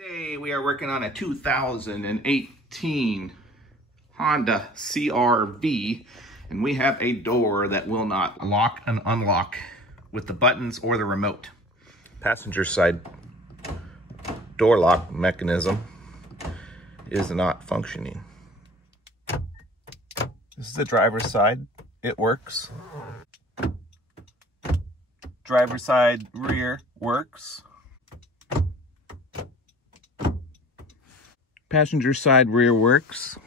Today we are working on a 2018 Honda CR-V, and we have a door that will not lock and unlock with the buttons or the remote. Passenger side door lock mechanism is not functioning. This is the driver's side. It works. Driver's side rear works. Passenger side rear works.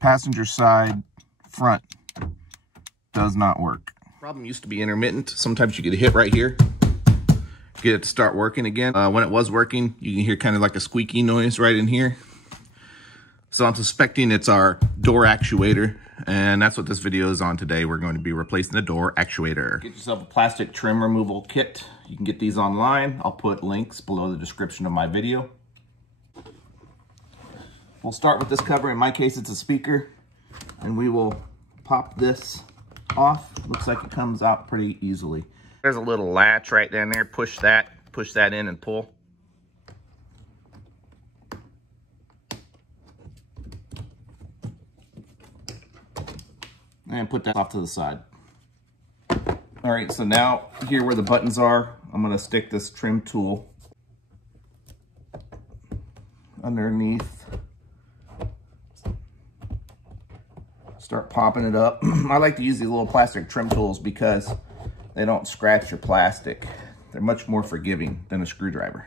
Passenger side front does not work. Problem used to be intermittent. Sometimes you get a hit right here, get it to start working again. When it was working, you can hear kind of like a squeaky noise right in here. So I'm suspecting it's our door actuator, and that's what this video is on today. We're going to be replacing the door actuator. Get yourself a plastic trim removal kit. You can get these online. I'll put links below the description of my video. We'll start with this cover. In my case, it's a speaker, and we will pop this off. Looks like it comes out pretty easily. There's a little latch right down there. Push that in and pull. And put that off to the side. All right, so now here where the buttons are, I'm gonna stick this trim tool underneath. Start popping it up. I like to use these little plastic trim tools because they don't scratch your plastic. They're much more forgiving than a screwdriver.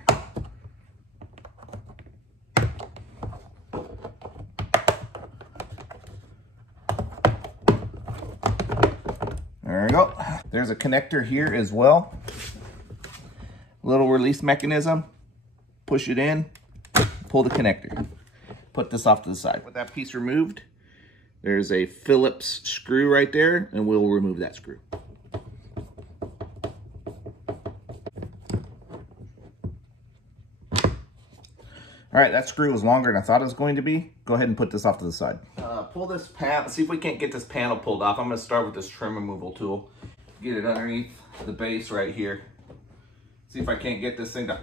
There we go. There's a connector here as well. Little release mechanism. Push it in, pull the connector. Put this off to the side. With that piece removed, there's a Phillips screw right there, and we'll remove that screw. All right, that screw was longer than I thought it was going to be. Go ahead and put this off to the side. Pull this panel, see if we can't get this panel pulled off. I'm gonna start with this trim removal tool. Get it underneath the base right here. See if I can't get this thing to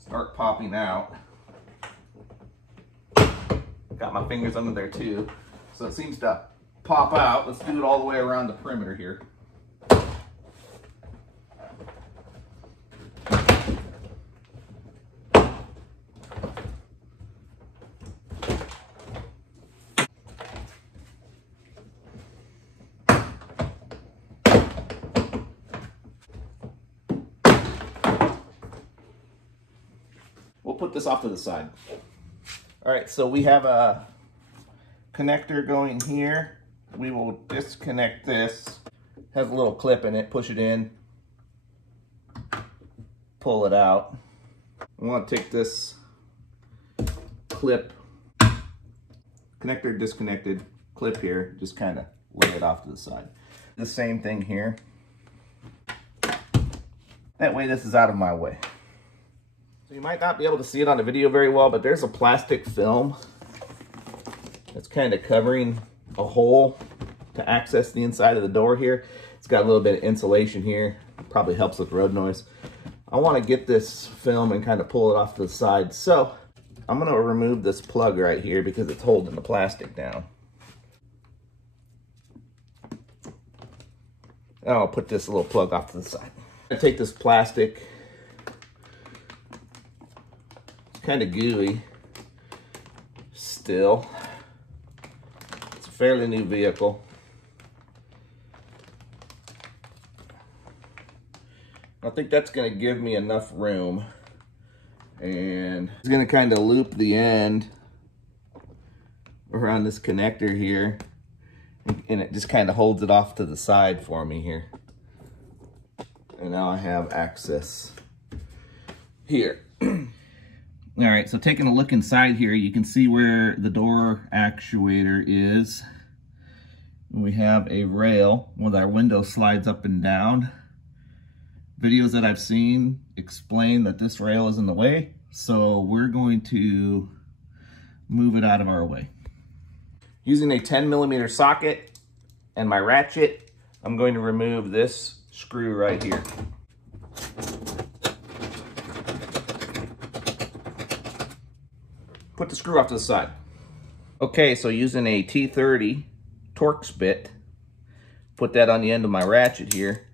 start popping out. Got my fingers under there too. So it seems to pop out. Let's do it all the way around the perimeter here. We'll put this off to the side. All right, so we have a connector going here. We will disconnect this. It has a little clip in it, push it in, pull it out. I want to take this clip, connector disconnected, clip here, just kind of lay it off to the side. The same thing here. That way this is out of my way. So you might not be able to see it on the video very well, but there's a plastic film that's kind of covering a hole to access the inside of the door here. It's got a little bit of insulation here. Probably helps with road noise. I want to get this film and kind of pull it off to the side. So I'm going to remove this plug right here because it's holding the plastic down. And I'll put this little plug off to the side. I'm going to take this plastic. Kind of gooey still. It's a fairly new vehicle. I think that's going to give me enough room, and it's going to kind of loop the end around this connector here, and it just kind of holds it off to the side for me here. And now I have access here. All right, so taking a look inside here, you can see where the door actuator is. We have a rail with our window slides up and down. Videos that I've seen explain that this rail is in the way, so we're going to move it out of our way. Using a 10mm socket and my ratchet, I'm going to remove this screw right here. Put the screw off to the side. Okay, so using a T30 Torx bit, put that on the end of my ratchet here.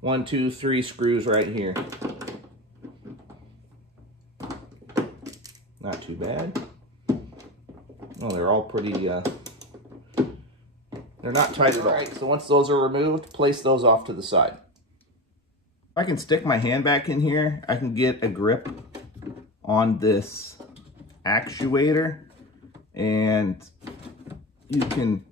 1, 2, 3 screws right here. Not too bad. Oh, they're all pretty, they're not tight at all. All right, so once those are removed, place those off to the side. If I can stick my hand back in here, I can get a grip on this actuator, and you can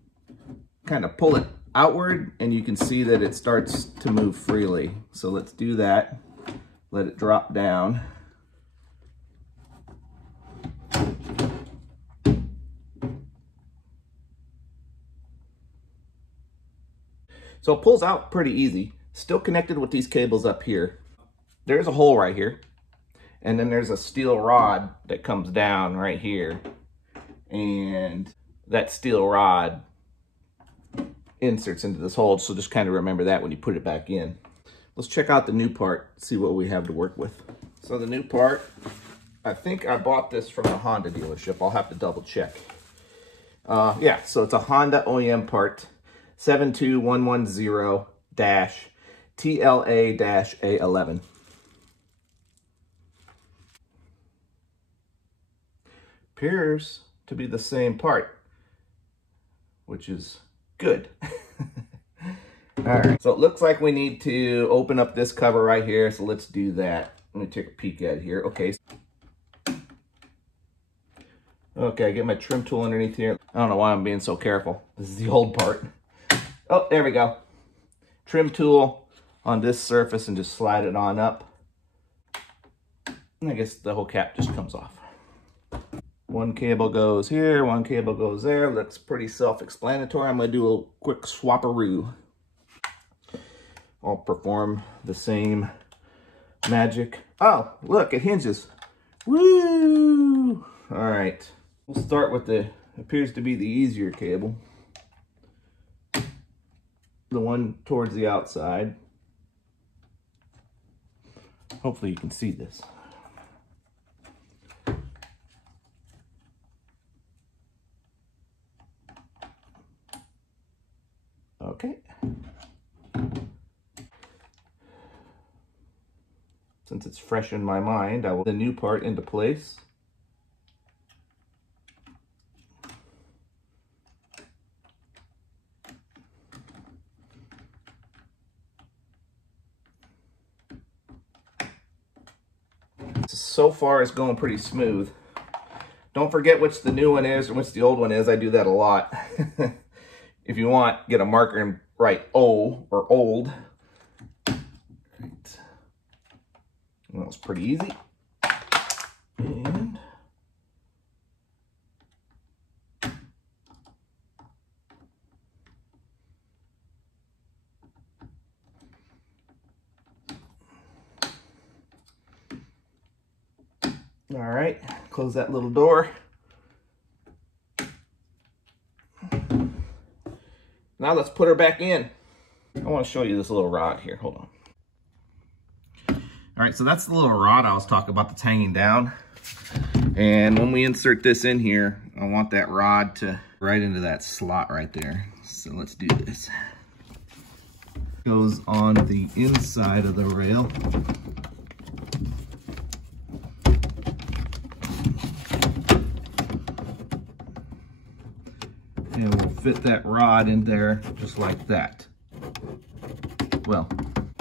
kind of pull it outward and you can see that it starts to move freely. So let's do that. Let it drop down. So it pulls out pretty easy. Still connected with these cables up here. There's a hole right here. And then there's a steel rod that comes down right here. And that steel rod inserts into this hole. So just kind of remember that when you put it back in. Let's check out the new part, see what we have to work with. So the new part, I think I bought this from a Honda dealership. I'll have to double check. Yeah, so it's a Honda OEM part, 72110-TLA-A11. Appears to be the same part, which is good. All right, so it looks like we need to open up this cover right here, so let's do that. Let me take a peek at it here. Okay, I get my trim tool underneath here. I don't know why I'm being so careful. This is the old part. Oh, there we go. Trim tool on this surface and just slide it on up. And I guess the whole cap just comes off. One cable goes here, one cable goes there. Looks pretty self-explanatory. I'm gonna do a quick swapperoo. I'll perform the same magic. Oh, look, it hinges. Woo! All right, we'll start with the, appears to be the easier cable. The one towards the outside. Hopefully you can see this. Okay. Since it's fresh in my mind, I will put the new part into place. So far, it's going pretty smooth. Don't forget which the new one is and which the old one is. I do that a lot. If you want, get a marker and write O or old. Right. That was pretty easy. And all right, close that little door. Now let's put her back in. I want to show you this little rod here. Hold on. All right, so that's the little rod I was talking about that's hanging down. And when we insert this in here, I want that rod to right into that slot right there. So let's do this. Goes on the inside of the rail. And we'll fit that rod in there just like that. Well,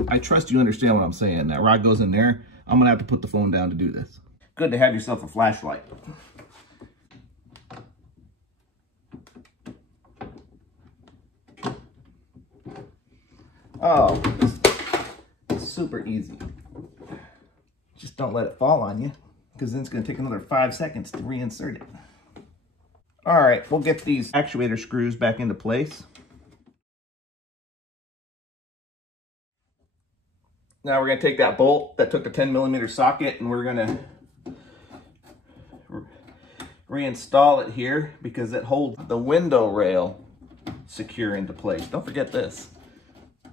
I trust you understand what I'm saying. That rod goes in there. I'm gonna have to put the phone down to do this. Good to have yourself a flashlight. Oh, it's super easy. Just don't let it fall on you, because then it's gonna take another 5 seconds to reinsert it. All right, we'll get these actuator screws back into place. Now we're gonna take that bolt that took the 10mm socket and we're gonna reinstall it here because it holds the window rail secure into place. Don't forget this.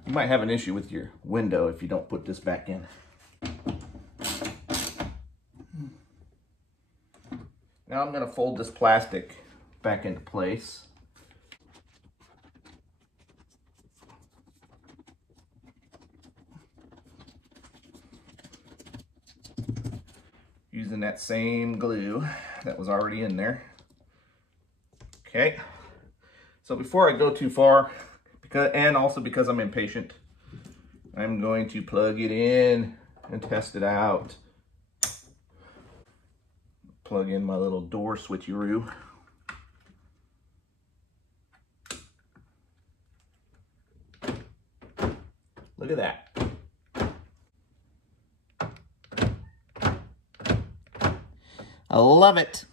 You might have an issue with your window if you don't put this back in. Now I'm going to fold this plastic back into place. Using that same glue that was already in there. Okay, so before I go too far, and also because I'm impatient, I'm going to plug it in and test it out. Plug in my little door switcheroo. Look at that. I love it.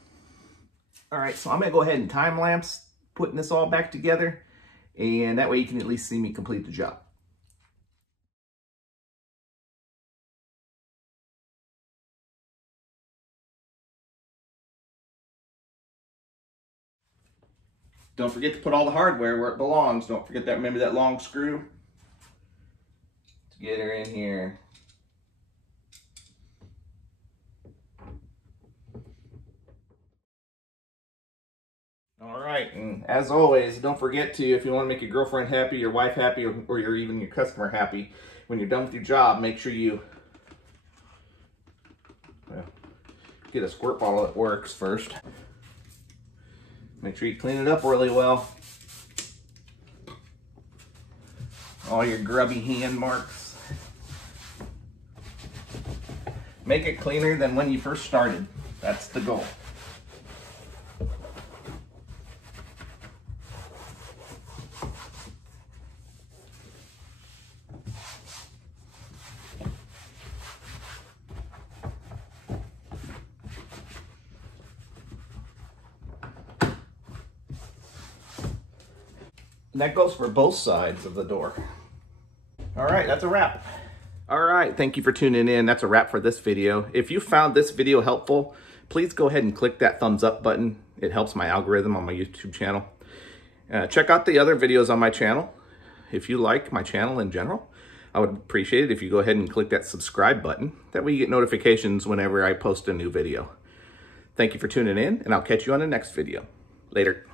All right, so I'm gonna go ahead and time lapse putting this all back together, and that way you can at least see me complete the job. Don't forget to put all the hardware where it belongs. Don't forget that, remember that long screw? To get her in here. All right, and as always, don't forget to, if you want to make your girlfriend happy, your wife happy, or even your customer happy, when you're done with your job, make sure you get a squirt bottle that works first. Make sure you clean it up really well. All your grubby hand marks. Make it cleaner than when you first started. That's the goal. And that goes for both sides of the door. All right, that's a wrap. All right, thank you for tuning in. That's a wrap for this video. If you found this video helpful, please go ahead and click that thumbs up button. It helps my algorithm on my YouTube channel. Check out the other videos on my channel. If you like my channel in general, I would appreciate it if you go ahead and click that subscribe button. That way you get notifications whenever I post a new video. Thank you for tuning in, and I'll catch you on the next video. Later.